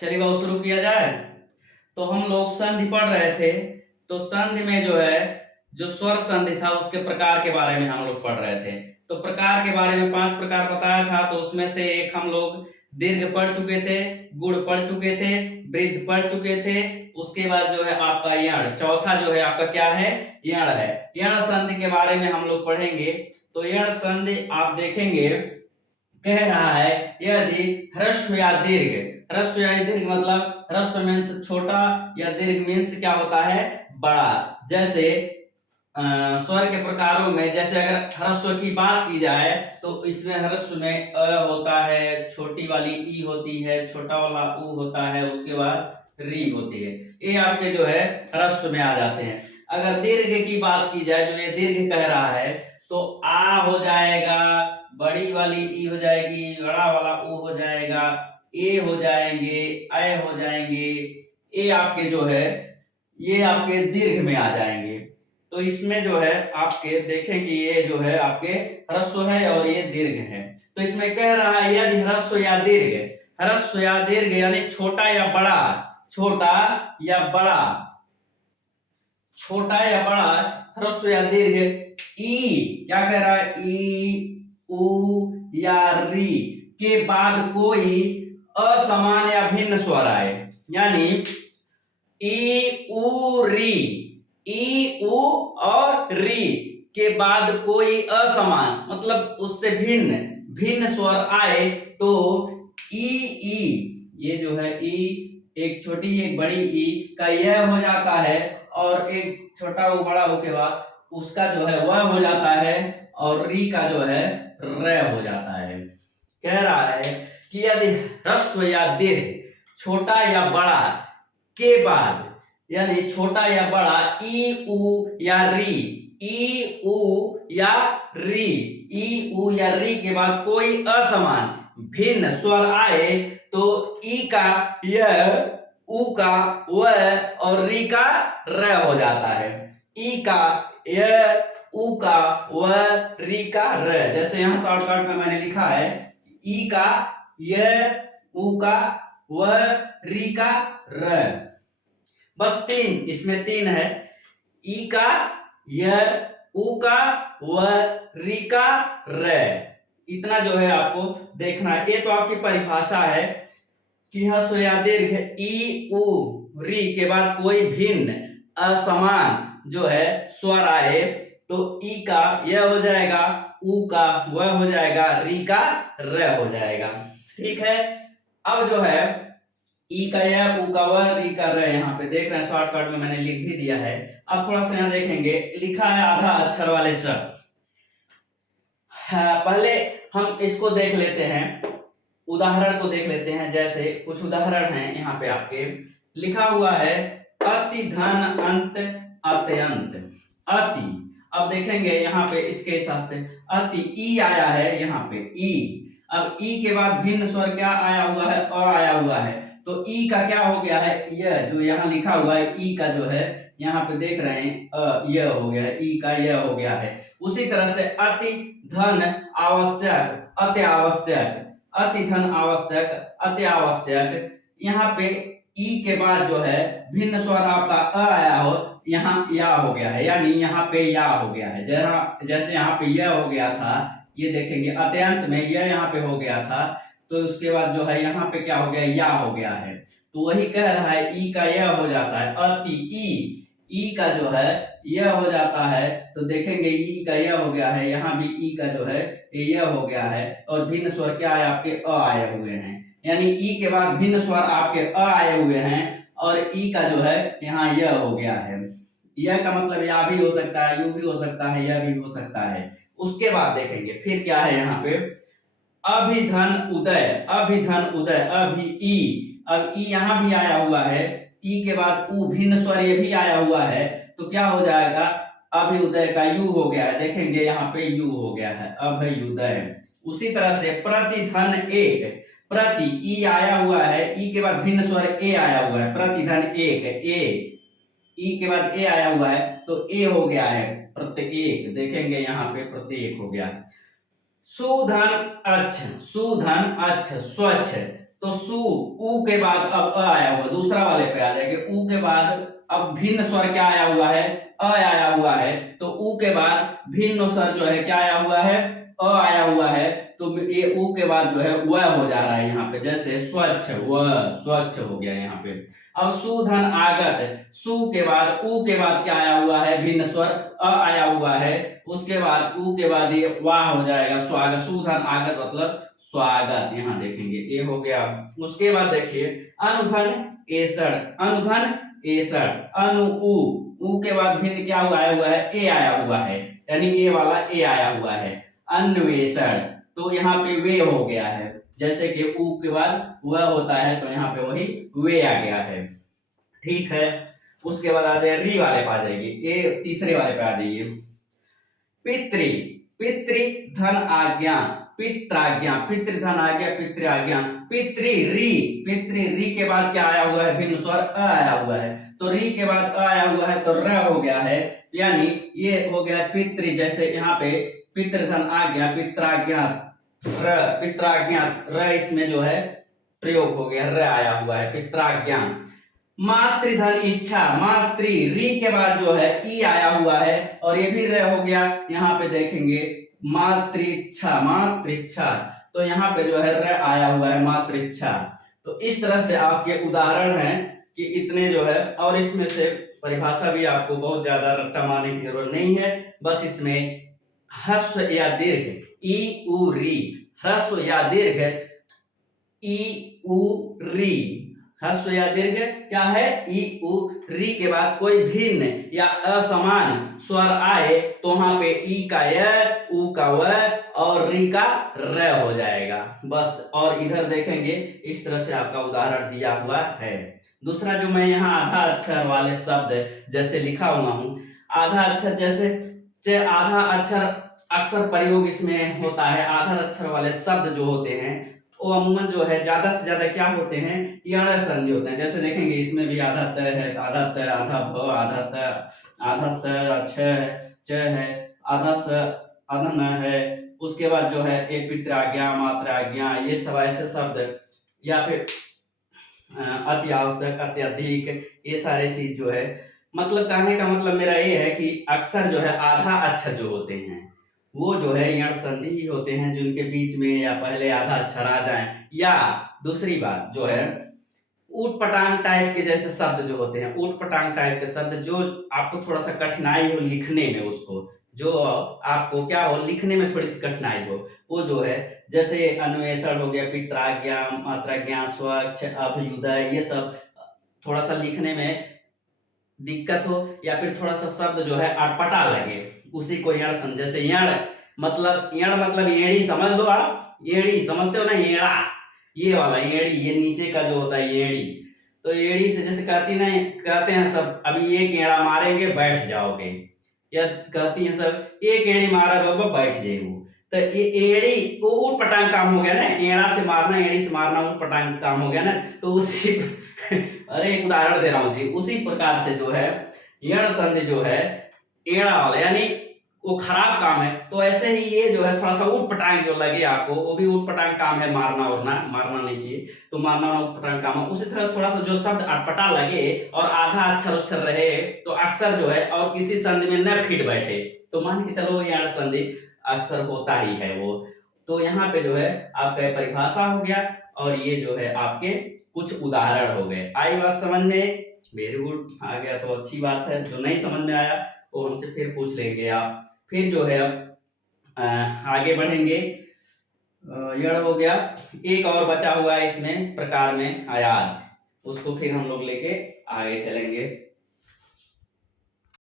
चलिए बहुत शुरू किया जाए। तो हम लोग संधि पढ़ रहे थे। तो संधि में जो है जो स्वर संधि था उसके प्रकार के बारे में हम लोग पढ़ रहे थे। तो प्रकार के बारे में 5 प्रकार बताया था। तो उसमें से एक हम लोग दीर्घ पढ़ चुके थे, गुण पढ़ चुके थे, वृद्ध पढ़ चुके थे। उसके बाद जो है आपका यण, चौथा जो है आपका क्या है, यण है। यण संधि के बारे में हम लोग पढ़ेंगे। तो यण संधि आप देखेंगे कह रहा है यदि ह्रस्व या दीर्घ, ह्रस्व या दीर्घ मतलब ह्रस्व मीन्स छोटा या दीर्घ मीन्स क्या होता है, बड़ा। जैसे स्वर के प्रकारों में जैसे अगर ह्रस्व की बात की जाए तो इसमें ह्रस्व में अ होता है, छोटी वाली ई होती है, छोटा वाला उ होता है, उसके बाद री होती है। ये आपके जो है ह्रस्व में आ जाते हैं। अगर दीर्घ की बात की जाए, जो ये दीर्घ कह रहा है, तो आ हो जाएगा, बड़ी वाली ई हो जाएगी, बड़ा वाला उ हो जाएगा, ए हो जाएंगे, ऐ हो जाएंगे। ये आपके जो है ये आपके दीर्घ में आ जाएंगे। तो इसमें जो है आपके देखें कि ये जो है आपके ह्रस्व है और ये दीर्घ है। तो इसमें कह रहा है यदि ह्रस्व या दीर्घ, ह्रस्व या दीर्घ यानी छोटा या बड़ा, छोटा या बड़ा, छोटा या बड़ा, ह्रस्व या दीर्घ, ई क्या कह रहा है, ई उ या री के बाद कोई असमान या भिन्न स्वर आए, यानी ई उ री, ई उ और री के बाद कोई असमान मतलब उससे भिन्न भिन्न स्वर आए तो ई ये जो है ई, एक छोटी एक बड़ी ई का यह हो जाता है और एक छोटा वो बड़ा हो के बाद उसका जो है वह हो जाता है और री का जो है र हो जाता है। कह रहा है कि यदि ह्रस्व या दीर्घ, छोटा या बड़ा के बाद, यानी छोटा या बड़ा, ई उ या री, ई उ या री, ई उ या री के बाद कोई असमान भिन्न स्वर आए तो ई का यह, उ का वह और री का र हो जाता है। ई का यह, उ का वह, री का र। जैसे यहां शॉर्टकट में मैंने लिखा है ई का यह, उ का वह, री का र। बस 3, इसमें 3 है, ई का यह, उ का वह, री का र। इतना जो है आपको देखना है। ये तो आपकी परिभाषा है कि ह्रस्व या दीर्घ ई उ री के बाद कोई भिन्न असमान जो है स्वर आए तो ई का यह हो जाएगा, उ का वह हो जाएगा, री का र हो जाएगा। ठीक है। अब जो है ई का यह, उ का वह, री का र, यहाँ पे देख रहे हैं शॉर्टकट में मैंने लिख भी दिया है। अब थोड़ा सा यहाँ देखेंगे लिखा है आधा अक्षर वाले शब्द। पहले हम इसको देख लेते हैं, उदाहरण को देख लेते हैं। जैसे कुछ उदाहरण हैं यहाँ पे आपके लिखा हुआ है अति धन अंत अत्यंत, अति। अब देखेंगे यहाँ पे इसके हिसाब से अति ई आया है यहाँ पे ई। अब ई के बाद भिन्न स्वर क्या आया हुआ है, अ आया हुआ है। तो ई का क्या हो गया है, यह जो यहाँ लिखा हुआ है ई का जो है यहाँ पे देख रहे हैं यह हो गया है, ई का यह हो गया है। उसी तरह से अति धन आवश्यक, अति आवश्यक, अति धन आवश्यक, अति आवश्यक। यहाँ पे ई के बाद जो है भिन्न स्वर आपका अ आया हो, यहाँ या हो गया है, यानी यहाँ पे या हो गया है। जैसे यहाँ पे यह हो गया था, ये देखेंगे अत्यंत में यह यहाँ पे हो गया था, तो उसके बाद जो है यहाँ पे क्या हो गया, या हो गया है। तो वही कह रहा है ई का यह हो जाता है अति ई का जो है यह हो जाता है। तो देखेंगे ई का यह हो गया है, यहाँ भी ई का जो है यह हो गया है और भिन्न स्वर क्या है आपके अ आए हुए हैं, यानी ई के बाद भिन्न स्वर आपके अ आए हुए हैं और ई का जो है यहाँ यह हो गया है। यह का मतलब या भी हो सकता है, यू भी हो सकता है, यह भी हो सकता है। उसके बाद देखेंगे फिर क्या है यहाँ पे अभिधन उदय, अभिधन उदय, अभि ई। अब ई यहाँ भी आया हुआ है, ई के बाद उ भिन्न स्वर ये भी आया हुआ है, तो क्या हो जाएगा, अभ्युदय का यू हो गया है। देखेंगे यहाँ पे यू हो गया है, अभ्युदय। उसी तरह से प्रतिधन एक, प्रति ई आया हुआ है, ई के बाद भिन्न स्वर ए आया हुआ है, प्रतिधन एक, ए ई के बाद ए आया हुआ है तो ए हो गया है प्रत्येक। देखेंगे यहाँ पे प्रत्येक हो गया। सुधन अच्छ, सुधन अच्छ, स्वच्छ, तो सु, उ के बाद अब अ आया हुआ, दूसरा वाले पे आ जाएंगे। उ के बाद अब भिन्न स्वर क्या आया हुआ है, अ आया हुआ है, तो उ के बाद भिन्न स्वर जो है क्या आया हुआ है, अ आया हुआ है, तो ये उ के बाद जो है व हो जा रहा है यहाँ पे, जैसे स्वच्छ, व स्वच्छ हो गया यहाँ पे। अब सुधन आगत, सु के बाद उ के बाद क्या आया हुआ है, भिन्न स्वर अ आया हुआ है, उसके बाद उ के बाद ये वाह हो जाएगा, स्वागत, सुधन आगत मतलब स्वागत, यहाँ देखेंगे ये हो गया। उसके बाद देखिए अनुधन एसड़, अनुधन एसड़, अनु उ के बाद भिन्न क्या हुआ आया हुआ है, ए आया हुआ है, यानी ये वाला ए आया हुआ है। अन्वेषण, तो यहाँ पे वे हो गया है, जैसे कि उ के बाद वह होता है, तो यहाँ पे वही वे आ गया है। ठीक है, उसके बाद आ जाए री वाले पे आ जाएगी, ये तीसरे वाले पे आ जाइए। पितृ, पितृ धन आज्ञा, पित्राज्ञा, पितृ धन आज्ञा, पितृआज्ञा, पितृ री, पितृ री के बाद क्या आया हुआ है, भिन्न स्वर अ आया हुआ है, तो री के बाद अ आया हुआ है तो र हो गया है, यानी ये हो गया पितृ, जैसे यहाँ पे पितृधन आज्ञा, पित्राज्ञा, र, पित्राज्ञा, र इसमें जो है प्रयोग हो गया, र आया हुआ है, पित्राज्ञा। मातृधन इच्छा, मातृ री के बाद जो है ई आया हुआ है, और ये भी र हो गया, यहाँ पे देखेंगे मातृच्छा, मातृच्छा, तो यहाँ पे जो है र आया हुआ है, मातृच्छा। तो इस तरह से आपके उदाहरण हैं कि इतने जो है, और इसमें से परिभाषा भी आपको बहुत ज्यादा रट्टा मारने की जरूरत नहीं है, बस इसमें ह्रस्व या दीर्घ ई उ री, ह्रस्व या दीर्घ ई उ री, ह्रस्व या दीर्घ क्या है, ई उ री के बाद कोई भिन्न या असमान स्वर आए तो वहां पे ई का य, उ का व और री का र हो जाएगा, बस। और इधर देखेंगे इस तरह से आपका उदाहरण दिया हुआ है। दूसरा जो मैं यहाँ आधा अक्षर वाले शब्द जैसे लिखा हुआ हूँ, आधा अक्षर जैसे आधा अक्षर अक्सर प्रयोग इसमें होता है, आधा अक्षर वाले शब्द जो होते हैं वो अमूमन जो है ज्यादा से ज्यादा क्या होते हैं, यण संधि होते हैं। जैसे देखेंगे इसमें भी आधा त है, आधा त, आधा भ, आधा त, आधा स, छ है, च है, आधा स, आधा न है। उसके बाद जो है एक पितृआज्ञा, मातृआज्ञा, ये सब ऐसे शब्द, या फिर अति आवश्यक, अत्यधिक, ये सारे चीज जो है, मतलब कहने का मतलब मेरा ये है कि अक्सर जो है आधा अक्षर जो होते हैं वो जो है यण संधि ही होते हैं, जिनके बीच में या पहले आधा अक्षर आ जाए, या दूसरी बात जो है ऊट पटांग टाइप के जैसे शब्द जो होते हैं, ऊट पटांग टाइप के शब्द जो आपको थोड़ा सा कठिनाई हो लिखने में, उसको जो आपको क्या हो लिखने में थोड़ी सी कठिनाई हो, वो जो है जैसे अन्वेषण हो गया, पित्राज्ञा, मात्राज्ञा, स्वच्छ, अभ्युदय, ये सब थोड़ा सा लिखने में दिक्कत हो, या फिर थोड़ा सा शब्द जो है अटपटा लगे, उसी को यण संधि, जैसे यण मतलब एड़ी समझ लो आप, एड़ी समझते हो ना, एड़ा, ये वाला एड़ी, ये नीचे का जो होता है एड़ी, तो एड़ी से जैसे कहते हैं सब अभी एक एड़ा मारेंगे बैठ जाओगे, या कहती हैं सब एक एड़ी मारा बाबा बैठ जाएगो, तो ये एड़ी वो ऊट पटांग काम हो गया ना, एड़ा से मारना, एड़ी से मारना ऊट पटांग काम हो गया ना, तो उसी अरे एक उदाहरण दे रहा हूँ जी, उसी प्रकार से जो है यण संधि जो है एड़ा वाला, यानी वो खराब काम है, तो ऐसे ही ये जो है थोड़ा सा ऊट पटांग जो लगे आपको, वो भी ऊट पटांग काम है, मारना वरना, मारना नहीं चाहिए, तो मारना ऊट पटांग काम है। उसी तरह थोड़ा सा जो शब्द अटपटा लगे और आधा अक्षर रहे, तो अक्सर जो है और किसी संधि में न फिट बैठे, तो मान के चलो यण संधि अक्सर होता ही है वो। तो यहाँ पे जो है आपका परिभाषा हो गया, और ये जो है आपके कुछ उदाहरण हो गए। आई बात समझ में? वेरी गुड, आ गया तो अच्छी बात है। जो नहीं समझ में आया वो हमसे फिर पूछ लेंगे आप। फिर जो है अब आगे बढ़ेंगे। यण हो गया, एक और बचा हुआ है इसमें प्रकार में अयाज, उसको फिर हम लोग लेके आगे चलेंगे।